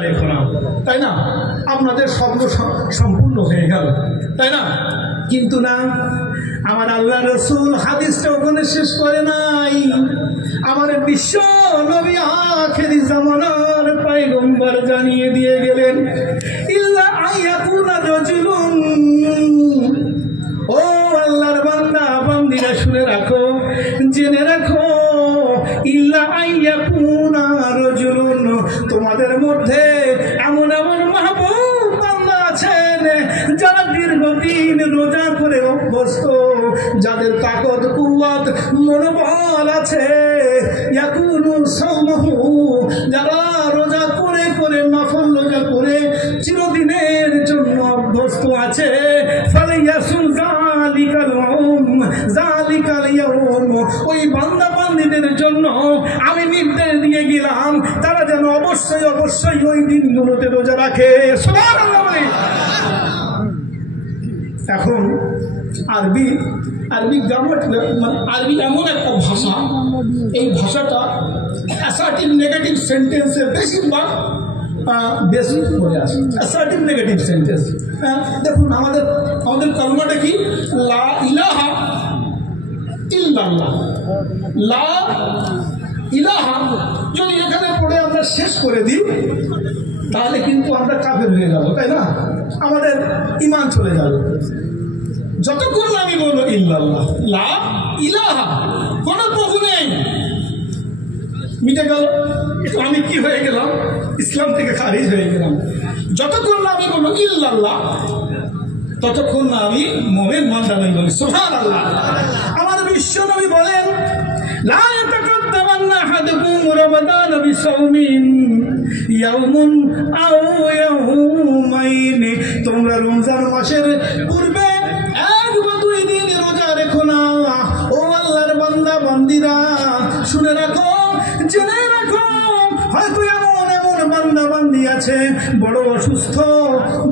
দেখো না, তাই না? আপনাদের স্বপ্ন সম্পূর্ণ হয়ে গেল, তাই না? কিন্তু না, আমার আল্লাহ রসুল হাদিসটা ওখানে শেষ করে নাই। আমার বিশ্ব নবী আখিরি জামানার পয়গম্বর জানিয়ে দিয়ে গেলেন, ইল্লা আয়াকুনা রাজুলুন, ও আল্লাহর বান্দা বান্দিরা শুনে রাখো, জেনে রাখো, ইল্লা আয়াকুনা রাজুলুন, তোমাদের মধ্যে এমন এমন মাহবুব বান্দা আছেন যারা দীর্ঘদিন রোজা করে অভ্যস্ত, যাদের তাকত কুওয়াত মনোবল আছে, ইয়াকুনু সাওমাহু, যারা রোজা করে করে নফল রোজা করে চিরদিনের জন্য অভ্যস্ত আছে, ফালিয়াসুম যালিকাল ইয়াউম, ওই বান্দা বান্দীদের জন্য আমি নির্দেশ দিয়ে গেলাম তারা যেন অবশ্যই অবশ্যই ওই দিনগুলোতে রোজা রাখে। সুবহানাল্লাহ। এখন আরবি আরবি এমন একটা ভাষা, এই ভাষাটা অ্যাসার্টিভ নেগেটিভ সেন্টেন্সের বেশিরভাগ বেসিক করে আসে। অ্যাসার্টিভ নেগেটিভ সেন্টেন্স, দেখুন আমাদের কলমাটা কি, লা ইলাহা ইল্লাল্লাহ, লা ইলাহা যদি এখানে পড়ে আমরা শেষ করে দিই তাহলে কিন্তু আমরা কাফের হয়ে যাব, তাই না? আমাদের ঈমান চলে যাবে। যতক্ষণ আমি বলবো ইল্লাল্লাহ, লা ইলাহা, কোন প্রভু নেই, মিটে গেল, আমি কি হয়ে গেলাম, ইসলাম থেকে খারিজ হয়ে গেলাম। যতক্ষণ না আমি বলবো ইল্লাল্লাহ ততক্ষণ না আমি মুমিন বান্দা নই বলি। সুবহানাল্লাহ। আমার বিশ্ব নবী বলেন, লা ইয়াতাকাদ্দামান্না আহাদুকুম রমাদান বিসাওমিন ইয়াউমুন আও ইয়াউমাইন, তোমরা রমজান মাসের পূর্বে এক বা দুই দিন রোজা রেখো না। ও আল্লাহর বান্দা বান্দিরা শুনে রাখো, জেনে রাখো, হয়তো এমন এমন বান্দা বান্দি আছে বড় অসুস্থ,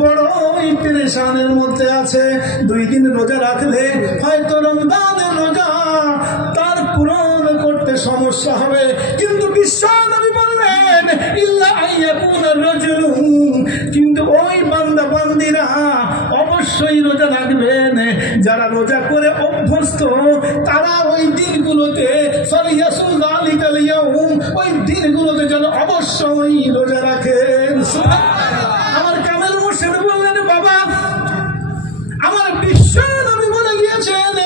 বড় পেরেশানের মধ্যে আছে, দুই দিন রোজা রাখলে হয়তো রমজানের রোজা তার পূরণ করতে সমস্যা হবে। কিন্তু বিশ্ব নবী বললেন, ইল্লা আইয়াকুনা রাজুলুন, কিন্তু ওই বান্দা বান্দিরা অবশ্যই রোজা রাখবেন যারা রোজা করে অভ্যস্ত, তারা ওই দিনগুলোতে ফালিয়াসুম যালিকাল ইয়াউম, ওই দিনগুলোতে যেন অবশ্যই রোজা রাখেন। আমার কামেল মুর্শিদ বললেন, বাবা আমার বিশ্ব নবী বলে গিয়েছেন,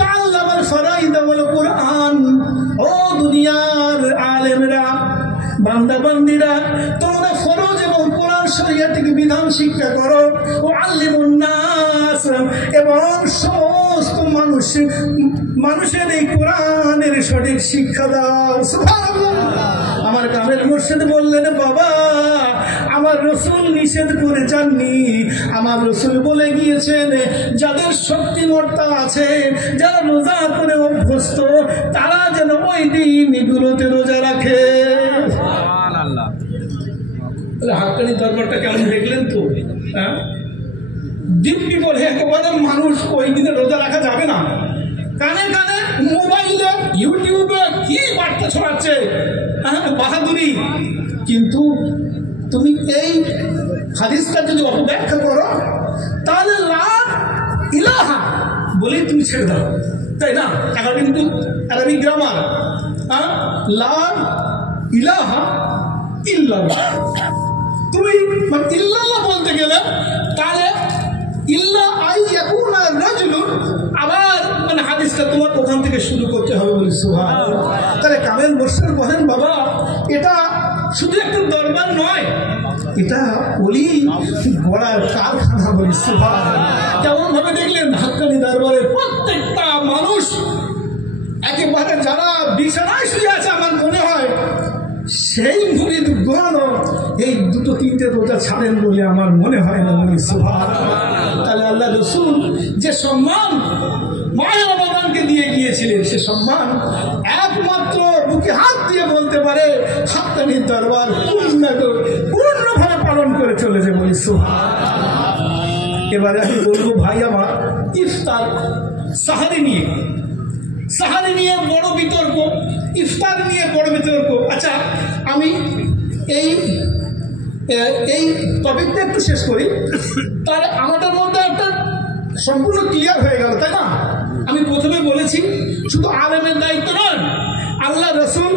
তাআল্লামাল ফারাইদ ওয়াল কুরআন, ও দুনিয়ার আলেমরা বান্দা বান্দিরা তোমরা ফরজ এবং কোরআন শরীয়তের বিধান শিক্ষা করো, ও আল্লিমুন নাস, এবং সমস্ত মানুষের এই কোরআনের সঠিক শিক্ষা দাও। সুবহানাল্লাহ। আমার কামেল মুর্শিদ বললেন, বাবা আমার রসুল নিষেধ করে যাননি, আমার রসুল বলে গিয়েছেন যাদের শক্তিমত্তা আছে, যারা রোজা করে অভ্যস্ত, তারা যেন ওই দিনগুলোতে রোজা রাখে। হাক্কানি দরবারটা কেমন দেখলেন তো? দিব্যি বলে একেবারে মানুষ ওই দিনে রোজা রাখা যাবে না, কানে কানে মোবাইলে ইউটিউবে কি বার্তা ছড়াচ্ছে, বাহাদুরি। কিন্তু তুমি এই হাদিসটা যদি অপব্যাখ্যা করো তাহলে লা ইলাহা বলেই তুমি ছেড়ে দাও, তাই না? অ্যাকর্ডিং টু আরবিক গ্রামার, লা ইলাহা ইল্লাল্লাহ, তুমি ইল্লাল্লাহ বলতে গেলে তাহলে ইল্লা আইয়াকুনা রাজুলুন, আবার হাদিসটা তোমার ওখান থেকে শুরু করতে হবে বলি। সুবহানাল্লাহ। তাহলে কামেল মুর্শিদ বলেন, বাবা এটা শুধু একটা দরবার নয়, এটা ওলি গড়ার কারখানা বলি। সুবহানাল্লাহ। কেমন ভাবে দেখলেন হাক্কানি দরবারের প্রত্যেকটা মানুষ একেবারে যারা বিছানায় শুয়ে আছে, আমার মনে হয় সেই মুরিদগণ এই দুটো তিনটে রোজা ছাড়েন বলে আমার মনে হয় না। সুবহানাল্লাহ। তাহলে আল্লাহ রসুল যে সম্মান মাহে রমাদানকে দিয়ে গিয়েছিলেন, সে সম্মান একমাত্র বুকে হাত দিয়ে বলতে পারে হাক্কানির দরবার পূর্ণভাবে পালন করে চলেছে বলি। সুবহানাল্লাহ। এবারে আমি বলবো, ভাই আমার, ইফতার সাহারি নিয়ে বড় বিতর্ক, ইফতার নিয়ে বড় বিতর্ক। আচ্ছা, আমি এই এই টপিকটা একটু শেষ করি, তাহলে আমাদের মধ্যে একটা সম্পূর্ণ ক্লিয়ার হয়ে গেল, তাই না? আমি প্রথমে বলেছি শুধু আলেমের দায়িত্ব নয়, আল্লাহ রসুল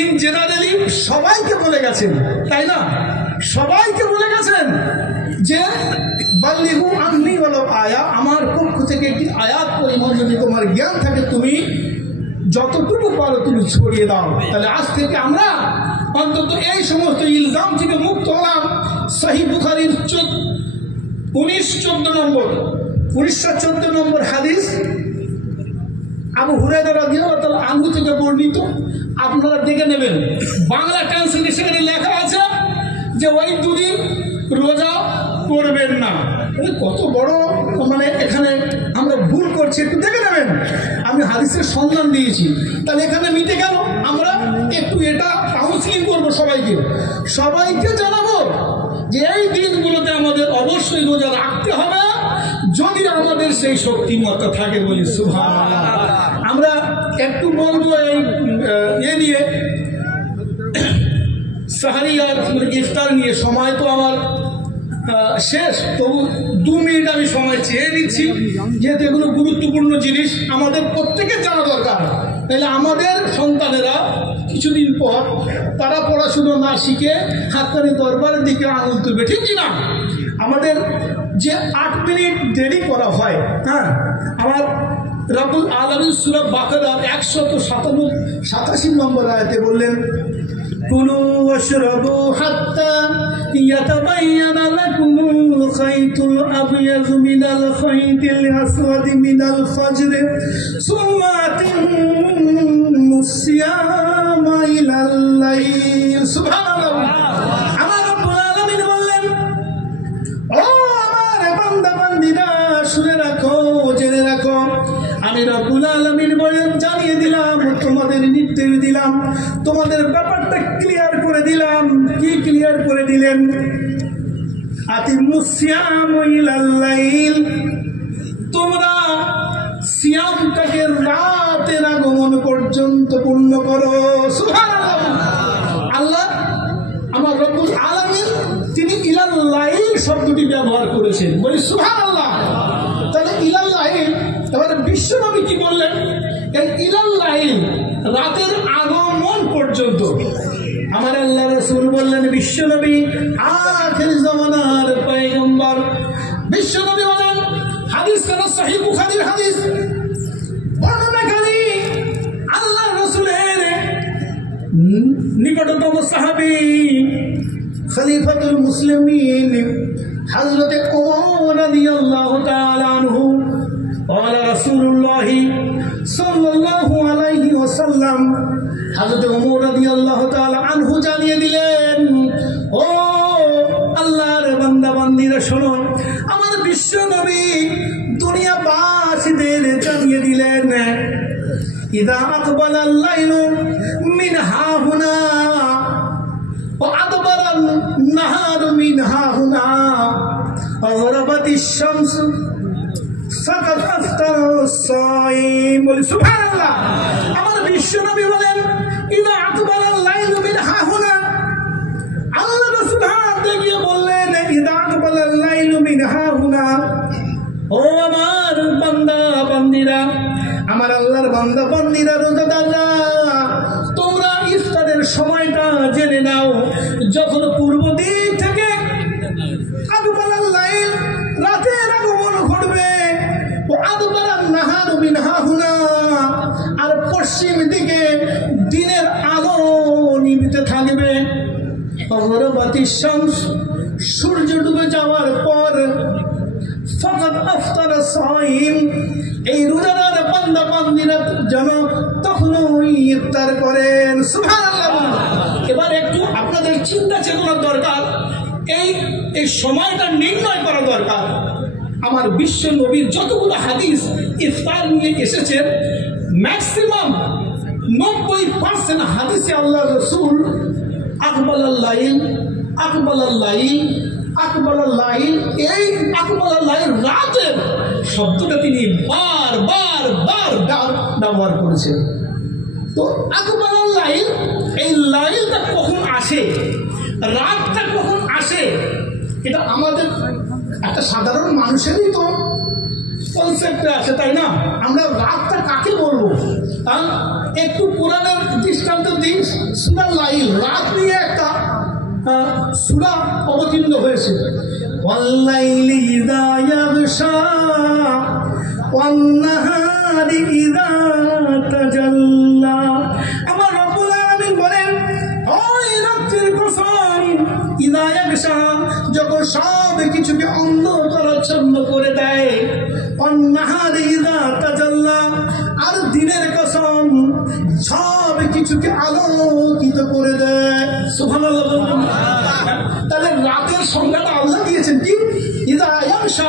ইন জেনারেলি সবাইকে বলে গেছেন, তাই না? সবাইকে বলে গেছেন যে বাল্লিগু আন্নি ওয়ালাউ আয়া, আমার পক্ষ থেকে একটি আয়াত পরিমাণ যদি তোমার জ্ঞান থাকে তুমি যতটুকু পারো তুমি ছড়িয়ে দাও। তাহলে আজ থেকে আমরা অন্তত এই সমস্ত ইলজাম থেকে মুক্ত হলাম। সহিহ বুখারীর 1914 নম্বর হাদিস আবু হুরায়রা রাদিয়াল্লাহু তাআলা আনহু থেকে বর্ণিত, আপনারা দেখে নেবেন। বাংলা ট্রান্সলেশনে লেখা আছে যে ওই দুদিন রোজা করবেন না। কত বড় মানে এখানে আমরা ভুল করছি, একটু দেখে নেবেন। আমি হাদিসের সন্ধান দিয়েছি, তাহলে এখানে মিটে গেল। আমরা একটু এটা কাউন্সিলিং করবো, সবাইকে জানাবো যে এই দিনগুলোতে আমাদের অবশ্যই রোজা রাখতে হবে যদি আমাদের সেই শক্তিমত্তা থাকে। বলি সুবহানাল্লাহ। আমরা একটু বলবো এই নিয়ে সাহারি আর ইফতার নিয়ে। সময় তো আমার শেষ, তবু 2 মিনিট আমি সময় চেয়ে নিচ্ছি, যেহেতু এগুলো গুরুত্বপূর্ণ জিনিস আমাদের প্রত্যেকের জানা দরকার। তাহলে আমাদের সন্তানেরা কিছুদিন পর তারা পড়াশুনো না শিখে হাক্কানি দরবারের দিকে আঙুল তুলবে, ঠিক কিনা? আমাদের যে 8 মিনিট দেরি করা হয়, হ্যাঁ, আমার রব্বুল আলামিন সূরা বাকারার 187 নম্বর আয়াতে বললেন, কুলু ওয়াশরাবু হাত্তা ইয়াতাবায়ানা লাকুমুল খাইতুল আবয়াযু মিনাল খাইতিল আসওয়াদি মিনাল ফাজর সুম্মা আতিম্মুস সিয়ামা ইলাল লাইল। সুবহানাল্লাহ। আমার রব্বুল আলামিন বললেন, ও আমার বান্দা বান্দীরা শুনে রাখো, জেনে রাখো, আমি রব্বুল আলামিন বলেন জানিয়ে দিলাম, তোমাদের নির্দেশ দিলাম, তোমাদের ব্যাপারটা ক্লিয়ার করে দিলাম। কি ক্লিয়ার করে দিলেন? আতিমুস সিয়াম ইলাল লাইল, তোমরা সিয়ামটাকে রাতের আগমন পর্যন্ত পূর্ণ করো। সুবহানাল্লাহ। আল্লাহ আমার রব্বুল আলামিন তিনি ইলাল লাইল শব্দটি ব্যবহার করেছেন। বলি সুবহানাল্লাহ। তাহলে ইলাল লাইল, এবারে বিশ্বনবী কি বললেন? ইলাল লাইল, রাতের আগমন পর্যন্ত। আমার আল্লাহ রাসূল বললেন, বিশ্বনবী আখির জামানার পয়গম্বর। বিশ্বনবী বলেন, হাদিস কানা সহিহ বুখারীর হাদিস, বর্ণনাকারী আল্লাহ রাসূলের নিকটতম সাহাবী খলিফাতুল মুসলিমিন হযরত ওমর রাদিয়াল্লাহু তাআলা আনহু قال رسول الله صلى الله عليه وسلم, হযরত ওমর রাদিয়াল্লাহু তাআলা আনহু জানিয়ে দিলেন, ও আল্লাহর বান্দা বান্দীরা শোনো, আমার বিশ্ব নবী দুনিয়াবাসীদের জানিয়ে দিলেন, ইদা আকবালাল লাইলু মিন হাহুনা ওয়া আদবারান নাহারু মিন হাহুনা ওয়া গরাবাতিশ শামসু ফাকাদ আফতারাস সাইম। বলি সুবহানাল্লাহ। আমার বিশ্বনবী বলেন, ইদা আকবালাল লাইলু মিন হাহুনা, আল্লাহ রাসূল হাত দেখিয়ে বললেন, ইদা আকবালাল লাইলু মিন হাহুনা, ও আমার বান্দা বান্দীরা, আমার আল্লাহর বান্দা বান্দীরা, রোজাদাররা, তোমরা ইফতারের সময়টা জেনে নাও। যখন পূর্ব দিক থেকে আকবালাল লাইল, রাতের আগমন ঘটবে, ও আদবারান নাহারু মিন হাহুনা, আর পশ্চিম দিকে দিনের আলো নিভিতে থাকবে, গরাবাতিশ শামস, সূর্য ডুবে যাওয়ার পর, ফাকাদ আফতারাস সাইম, এই রোজাদার বান্দা বান্দীরা যেন তখনই ইফতার করেন। সুবহানাল্লাহ। এবার একটু আপনাদের চিন্তা চেতনার দরকার, এই সময়টা নির্ণয় করা দরকার। আমার বিশ্ব নবীর যতগুলো হাদিস ইফতার নিয়ে এসেছেন, ম্যাক্সিমাম 90% হাদিসে আল্লাহ রাসূল আকবালাল লাইল, আকবালাল লাইল, আকবালাল লাইল, এই আকবালাল লাইল রাতের শব্দটা তিনি বারবার ব্যবহার করেছেন। তো আকবালাল লাইল, এই লাইলটা কখন আসে, রাতটা কখন আসে, আসে, এটা আমাদের একটা সাধারণ মানুষেরই তো কনসেপ্টে আছে, তাই না? আমরা রাতটা কাকে বলবো? একটু কোরআনের দৃষ্টান্ত দিন। সূরা লাইল, রাত নিয়ে একটা সূরা অবতীর্ণ হয়েছে। ওয়াল্লাইলি ইযা ইয়াগশা ওয়ান-নাহারি ইযা তাজাল্লা। আমার রব্বুল আলামিন বলেন, ওই রাতের কসম, ইযা ইয়াগশা, যখন সব কিছুকে অন্ধকারাচ্ছন্ন করে দেয়, ওয়ান-নাহারি ইযা তাজাল্লা, আর দিনের কসম, সব কিছুকে আলোকিত করে দেয়। সুবহানাল্লাহ বলুন। তাহলে রাতের সংজ্ঞাটা আল্লাহ দিয়েছেন কি? ইযা ইয়াগশা,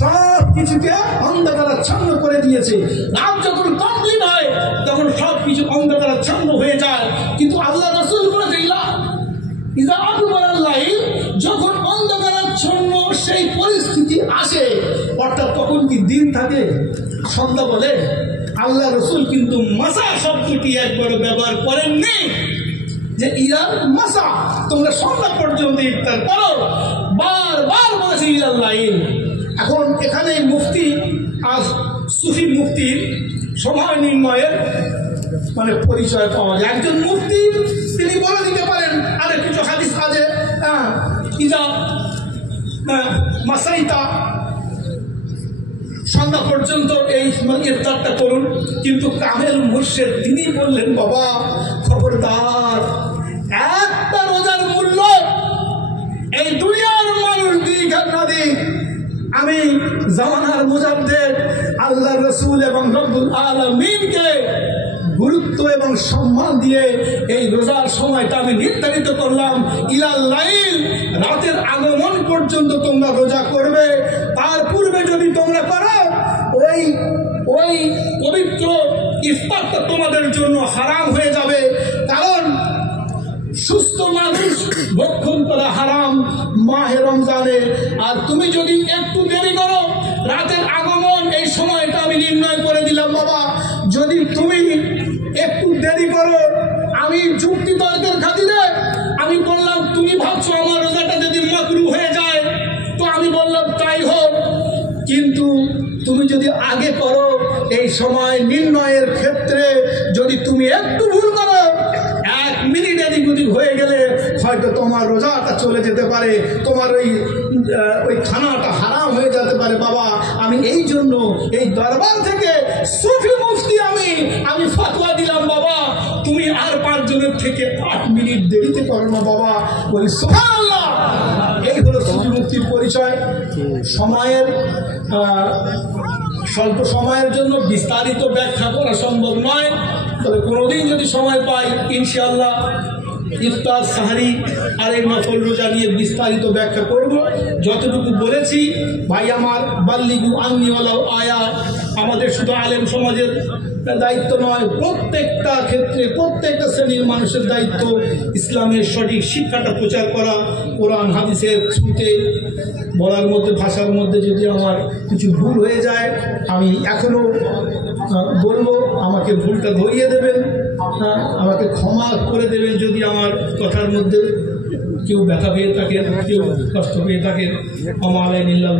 সব কিছুকে অন্ধকারাচ্ছন্ন করে দিয়েছে। রাত যখন কমপ্লিট হয় তখন সব কিছু অন্ধকারাচ্ছন্ন হয়ে যায়। কিন্তু আল্লাহ রাসূল বলেছেন, ইযা আকবারাল লাইল, যখন অন্ধকারাচ্ছন্ন সেই পরিস্থিতি আসে, অর্থাৎ তখন কি দিন থাকে, সন্ধ্যা বলে? আল্লাহ রাসূল কিন্তু মাসা শব্দটি একবার ব্যবহার করেননি, যে ইলাল মাসা, তোমরা সন্ধ্যা পর্যন্ত ইফতার করো, বারবার বলেছে ইলাল লাইল। এখন এখানে মুফতি, আজ সুফি মুফতির সময় নির্ণয়ের মানে পরিচয় পাওয়া যায়। একজন মুফতি তিনি বলে দিতে পারেন, আরে কিছু হাদিস আছে, ইজা মাসাইতা, সন্ধ্যা পর্যন্ত এই ইফতারটা করুন। কিন্তু কামেল মুর্শিদ তিনি বললেন, বাবা খবরদার, একটা রোজার মূল্য এই দুনিয়ার মানুষ দিক আর না দিক, আমি জামানার মুজাদ্দেদ আল্লাহ রসুল এবং রব্বুল আলামিনকে গুরুত্ব এবং সম্মান দিয়ে এই রোজার সময়টা আমি নির্ধারিত করলাম। ইলাল লাইল, রাতের আগমন পর্যন্ত তোমরা রোজা করবে। তার পূর্বে যদি তোমরা করো, ওই পবিত্র ইফতারটা তোমাদের জন্য হারাম হয়ে যাবে। কারণ সুস্থ মানুষ ভক্ষণ করা হারাম মাহে রমজানে। আর তুমি যদি একটু দেরি করো, রাতের আগমন এই সময়টা আমি নির্ণয় করে দিলাম, বাবা যদি তুমি একটু দেরি করো, আমি যুক্তি তর্কের খাতিরে আমি বললাম, তুমি ভাবছো আমার রোজাটা যদি মাকরুহ হয়ে যায়, তো আমি বললাম তাই হোক। কিন্তু তুমি যদি আগে করো, এই সময় নির্ণয়ের ক্ষেত্রে যদি তুমি একটু ভুল করো, 1 মিনিট এদিক ওদিক হয়ে গেলে হয়তো তোমার রোজাটা চলে যেতে পারে, তোমার ওই খানাটা হারাম হয়ে যেতে পারে। বাবা আমি এই জন্য এই দরবার থেকে সুফি মুফতি আমি ফতোয়া দিলাম, বাবা তুমি আর 5 জনের থেকে 8 মিনিট দেরিতে করো না বাবা। বলি সুবহানাল্লাহ। এই হলো সুফি মুফতির পরিচয়। সময়ের স্বল্প সময়ের জন্য বিস্তারিত ব্যাখ্যা করা সম্ভব নয়, তবে কোনোদিন যদি সময় পাই ইনশাআল্লাহ ইফতার, সাহারি আর এই নফল রোজা নিয়ে বিস্তারিত ব্যাখ্যা করব। যতটুকু বলেছি ভাই আমার, বাল্লিগু আন্নি ওয়ালাউ আয়া, আমাদের শুধু আলেম সমাজের দায়িত্ব নয়, প্রত্যেকটা ক্ষেত্রে প্রত্যেকটা শ্রেণীর মানুষের দায়িত্ব ইসলামের সঠিক শিক্ষাটা প্রচার করা। কোরআন হাদিসের ছুটে বলার মধ্যে, ভাষার মধ্যে যদি আমার কিছু ভুল হয়ে যায়, আমি এখনো বলবো আমাকে ভুলটা ধরিয়ে দেবেন, আমাকে ক্ষমা করে দেবেন যদি আমার কথার মধ্যে কেউ ব্যথা পেয়ে থাকেন, কেউ কষ্ট পেয়ে থাকেন। ক্ষমা আলাইহিল্লাহ।